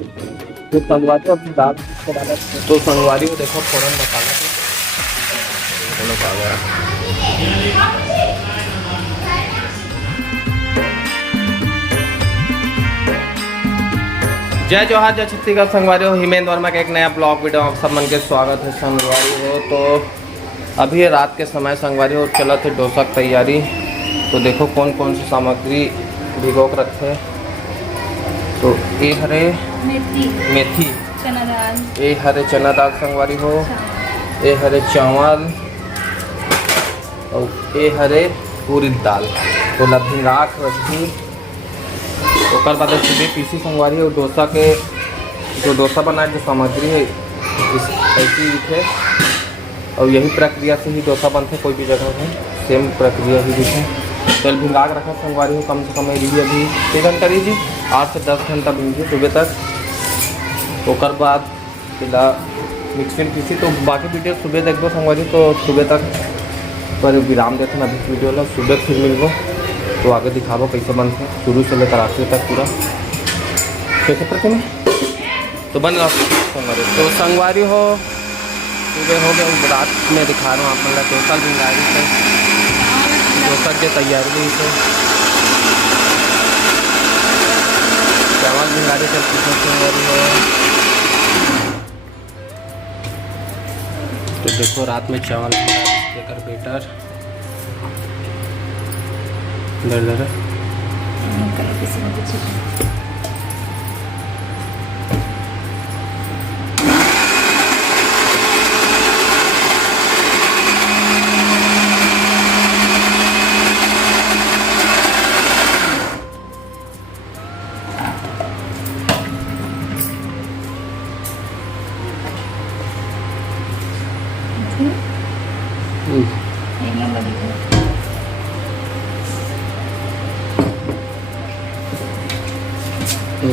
तो संगवारी अपनी दाल को डाला तो संगवारी को देखो फोरन मसाला चलो आ गया। जय जोहार जय छत्तीसगढ़ संगवारी हो। हिमेंद्र वर्मा के एक नया ब्लॉग वीडियो आप सब मन के स्वागत है संगवारी हो। तो अभी रात के समय संगवारी हो चला थे डोसा की तैयारी। तो देखो कौन कौन सी सामग्री भिगो कर रखे। तो ये हरे मेथी चना दाल, ये हरे चना दाल संगवारी हो, ये हरे चावल और ये हरे उड़द दाल। तो भिंगाक रखी ओकर बाद सुबह पीसी संगवारी है। डोसा के जो डोसा बनाए जो सामग्री है ऐसी है और यही प्रक्रिया से ही डोसा बनते कोई भी जगह में सेम प्रक्रिया ही दिखे। तेल भिंगाक रखा संगवारी हो कम से कम लीजिए अभी 3 घंटा लीजिए 8 से 10 घंटा लीजिए सुबह तक। ओकर बाद फिला मिक्सी में पीसी। तो बाकी वीडियो सुबह देखो संगवारी तो सुबह तक पर विराम देते हैं। अभी वीडियो ला सुबह फिर मिलबो तो आगे दिखाबो कैसे बनते शुरू से लेकर आखिर तक पूरा कैसे करते हैं। तो बन रहा संगवारी। तो संगवारी हो सुबह हो गया रात में दिखा रहा हूँ आप मतलब डोसा भिंगारी से डोसा की तैयारी से चावल भिंगारी से संगवारी हो। तो देखो रात में चावल देकर बेटर दर दर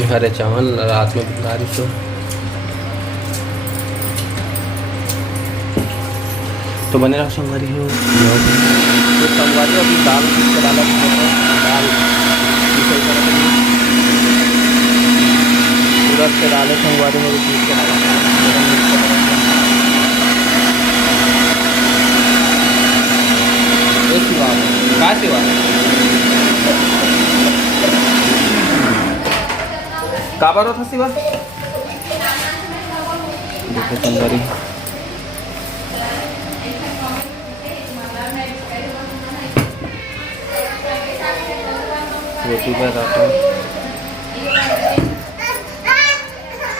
हरे चावल रात में भिंगारी तो बने रहा संगवारी हो। तो संगवारी अभी दाल डाला दाल उड़द के डाले संगवारी में पीस के डाला का सिवा काबारो था सिवा देखो संगवारी रोटी पर आता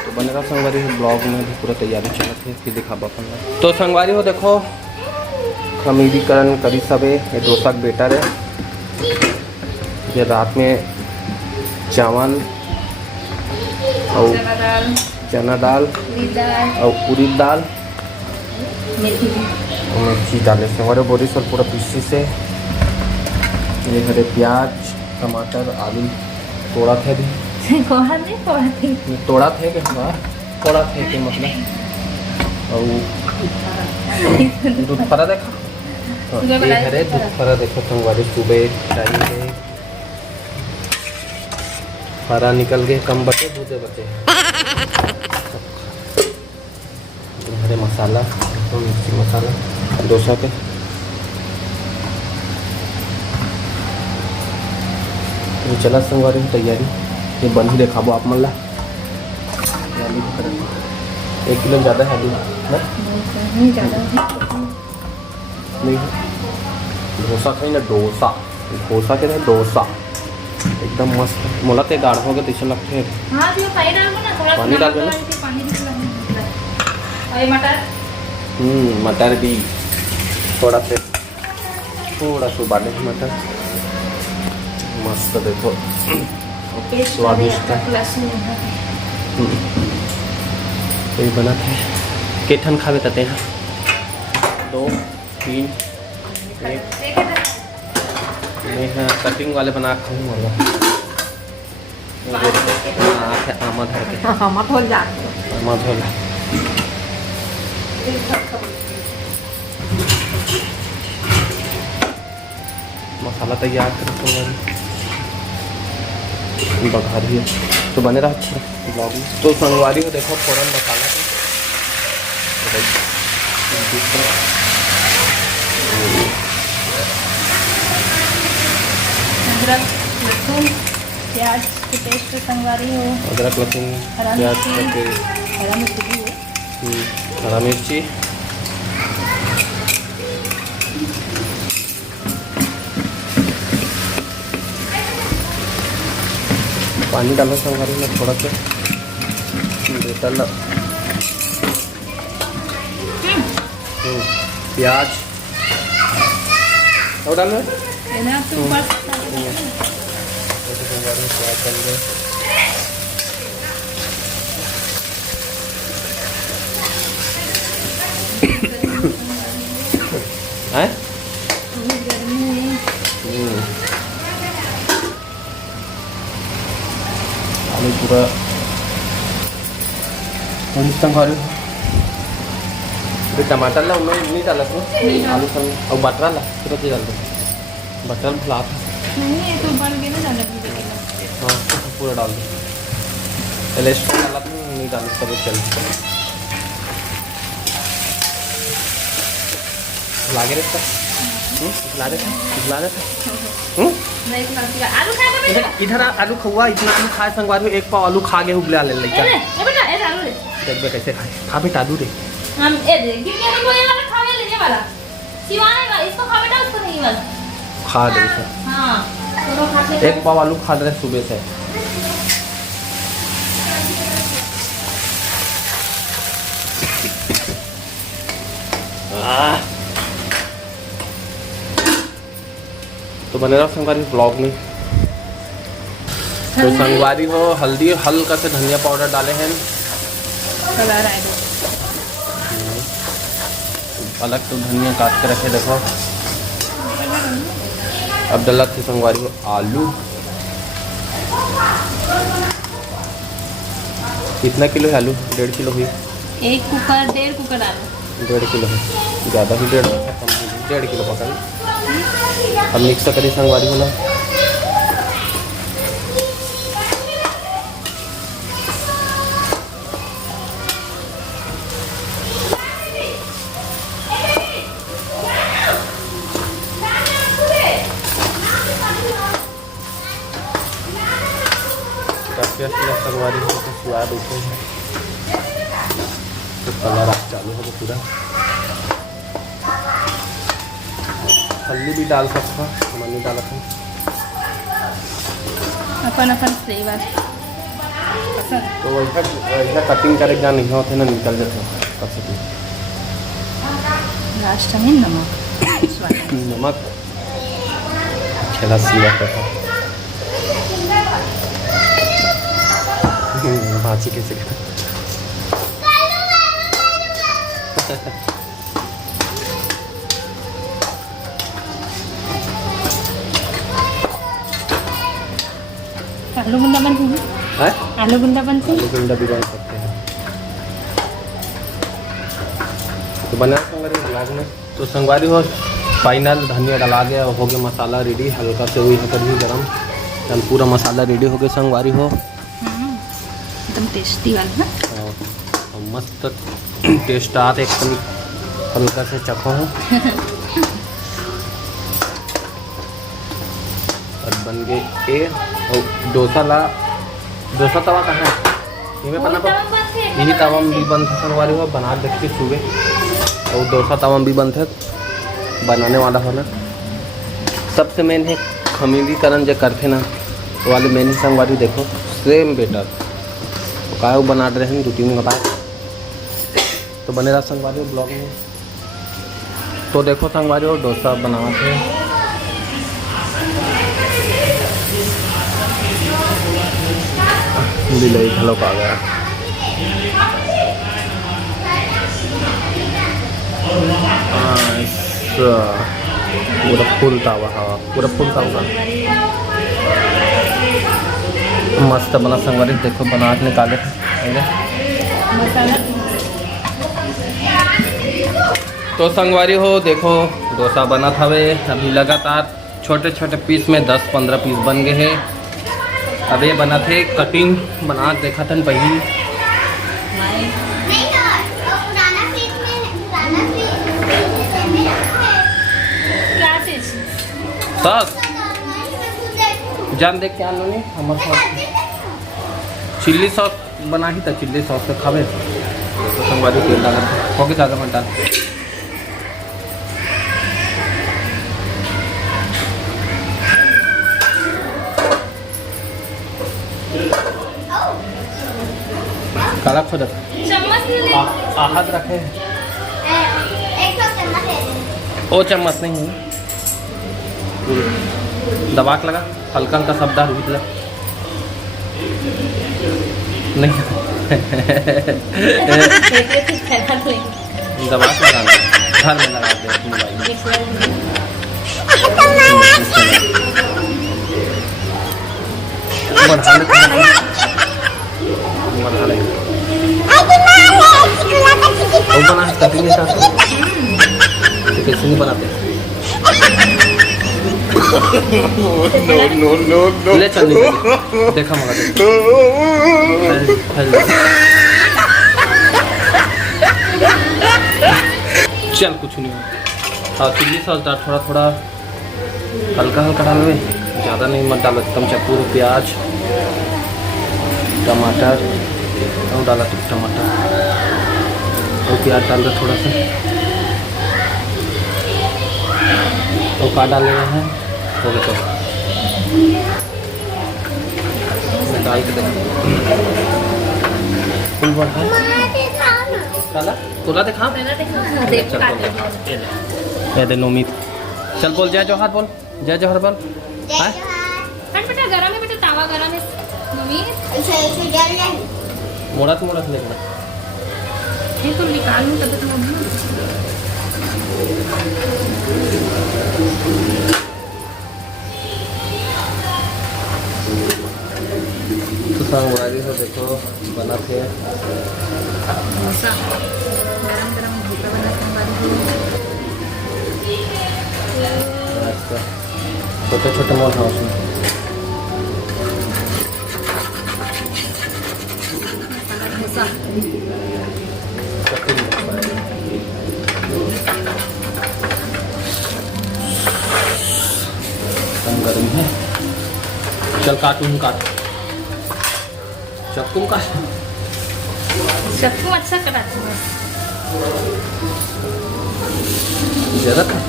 तो बनेगा संगवारी हो। ब्लॉग में भी पूरा तैयारी चला थे फिर दिखा अपन। तो संगवारी हो देखो खमीरीकरण करी सबे ये डोसा का बेटर है। ये रात में चावल और चना दाल और उड़द दाल और मिर्ची डाले से हमारे बोरी से पूरा पीसी से ये हरे प्याज टमाटर आलू तोड़ा थे भी तोड़ा थे कि हमारा तोड़ा थे कि मतलब और दूध फरा देखा ये हरे दूध फरा देखो संगवारी सुबह चाहिए फरा निकल गए कम बचे दूधे बचे। हरे मसाला तो मिर्ची मसाला डोसा के तो चला संगवारी की तैयारी ये बन ही देखा आप मन ला 1 किलो ज़्यादा है नहीं डोसा खाई ना डोसा डोसा के नहीं डोसा एकदम मस्त मोला ते गाढ़ हो गए तो लगते हैं। हाँ तो पानी डाल दो ना मटर भी थोड़ा सा उबाले मटर मस्त देखो स्वादिष्ट तो ये बना थे के ठन खावे तते हैं 2 3 1 मैं हाँ कटिंग वाले बना खाऊँ वाला आमद है के आमद हो जाते आमद होला मसाला तैयार कर बघारी है तो बने रहा ब्लॉग में। तो संगवारी को देखो फ़ौरन मसाला अदरक लहसुन प्याज की पेस्ट संगवारी हो, अदरक लहसुन हरा प्याज मिर्ची। के हरा मिर्ची भी हो, हरा मिर्ची, पानी डालो संगवारी में थोड़ा सा, डाल प्याज और डाल इधर तो ऊपर हैं गर्मी है। आलू पूरा संगवारी फिर टमाटर ला उनमें नहीं डाला तू आलू संग और बटरा ला तुरंत ही डाल दो बटर में फैला नहीं ये तो उबाल के ना डाला हाँ पूरा डाल दो पहले इसको डाला तो नहीं डाल सब चल लागे रे इसका ला दे नहीं खाती आलू खाएगा बेटा। इधर आलू खुआ इतना आलू खाए संगवारी में एक पाव आलू खा गए उबला ले लेके ए बेटा ए आलू ले देख बे कैसे खाए खा बेटा आलू रे हम ए दे गिर के तो ये वाला खा ले ये वाला सिवाने वाला इसको खा बेटा उसको नहीं वाला खा दे इसे हां दोनों खा के एक पाव आलू खा रहे सुबह से तो बने रहो संगवारी ब्लॉग में। तो संगवारी हो हल्दी हल्का से धनिया पाउडर डाले हैं कलर आए अलग तो धनिया काट के रखे देखो। अब डाला थी संगवारी को आलू कितना किलो है आलू 1.5 किलो हुई 1 कुकर 1.5 कुकर डालो 1.5 किलो है ज़्यादा ही 1.5 कम 1.5 किलो पका अब मिक्स करी संगवारी होना संगवारी हो तो स्वाद उठे हैं तो कलर आप चालू हो तो पूरा हल्दी भी डाल सकता मैं नहीं डाला था अपन अपन फ्लेवर तो वैसा कटिंग करे जा नहीं होते ना निकल जाते कर सकते लास्ट में नमक नमक खेला सीवा करता भाजी कैसे आलू गुंडा बनती है आलू गुंडा बनती आलू गुंडा भी बन सकते हैं तो बना संगवारी ब्लॉग में तो संगवारी हो फाइनल धनिया डाला गया हो गया मसाला रेडी हल्का से हुई है भी गरम पूरा मसाला रेडी हो गया संगवारी हो एकदम टेस्टी वाला ना और मस्त टेस्ट आते एकदम हल्का से चखो हो और बन गए ये और डोसा तवा कहाँ है ये बना तो यही तवा में भी बन था संगवारी हो बना देखते सुबह और डोसा तवा में भी बन थे बनाने वाला हो ना सबसे मेन है खमीरीकरण जो करते ना तो वाले मेन संगवारी देखो सेम बेटर काय बना रहे हैं रूटीन बताए तो बने रहा संगवारी ब्लॉग में तो देखो संगवारी डोसा बनाते बिलाई झलक आ गया पूरा फुल तावा हाँ पूरा फुल तावा मस्त बना संगवारी देखो बना के निकाले तो संगवारी हो देखो डोसा बना था वे अभी लगातार छोटे छोटे पीस में 10-15 पीस बन गए हैं अब ये बना थे कटिंग बना देखा था पहली नहीं तो वो पुराना फ्रिज में क्या चीज सॉस जान देख क्या लो नहीं हमारे सॉस चिल्ली सॉस बना ही था चिल्ली सॉस से खावे तो संगवारी तेल डाला हो गया ज़्यादा मत डाल काला खोद चम्मच ले ले आहत रखे एक तो चम्मच ले लेंगे। ओ चम्मच नहीं है दबा के लगा हल्का हल्का सब डाल भूत लग नहीं दबा के लगाना घर में लगा दे मोबाइल में बढ़ा ले बढ़ा ले वो बना कटिंग के साथ कैसे नहीं बनाते no ले चल देखा मगा देख चल कुछ नहीं हो हाँ चिल्ली सॉस डाल थोड़ा थोड़ा हल्का हल्का डालो ज़्यादा नहीं मत डालो एकदम चपूर प्याज टमाटर और डाला तो टमाटर और प्याज डाल दो थोड़ा सा और का डाल रहे हैं हो गया तो डाल के देखो फुल बढ़ा डाला तोला देखा ये दे नोमी चल बोल जय जोहार बोल जय जोहार बोल हाँ बेटा गरम है बेटा तावा गरम है मम्मी इसे डाल लेंगे। मोड़त लेना ये तो निकाल लूं तब तो मम्मी तो संगवारी हो देखो बना थे डोसा गरम गरम भूका बना अच्छा छोटे छोटे मोल हाउस में डोसा कम गर्म है चल काटूँ काट चक्कू काट चक्कू अच्छा कटाती हूँ जरूरत है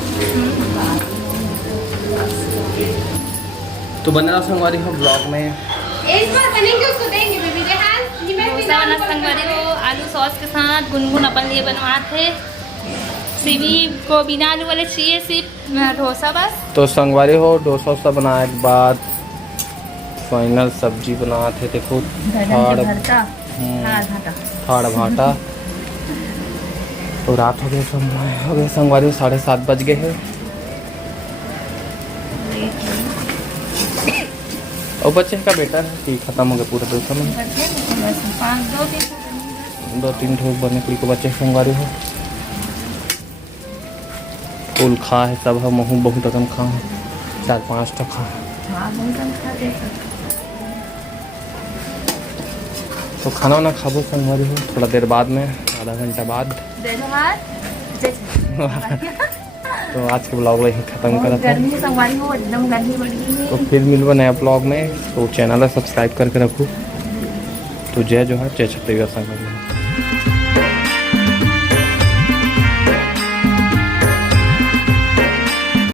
तो बना संगवारी हो ब्लॉग में इस बार बनेंगे उसको देंगे बेबी रेहान जी मैं डोसा वाला संगवारी वो आलू सॉस के साथ गुनगुन अपन लिए बनवाए थे सिवी को बिना आलू वाले चाहिए सिर्फ डोसा बस तो संगवारी हो डोसा सा बनाने के बाद फाइनल सब्जी बनाए थे देखो थाड़ भाटा तो रात हो गए संगवारी 7:30 बज गए हैं और बच्चे का बेटा है कि खत्म हो गया पूरा डोसा में 2-3 ठोक बने कुल को बच्चे संगवारी हो फूल खा है सब है महू बहुत कम खा है 4-5 ठो खा है तो खाना वाना खाबो संगवारी हो थोड़ा देर बाद में आधा घंटा बाद तो आज के ब्लॉग यही खत्म करते हैं तो फिर मिलवा नया ब्लॉग में तो चैनल सब्सक्राइब करके रखो तो जय जोहार जय छत्तीसगढ़ संगवारी।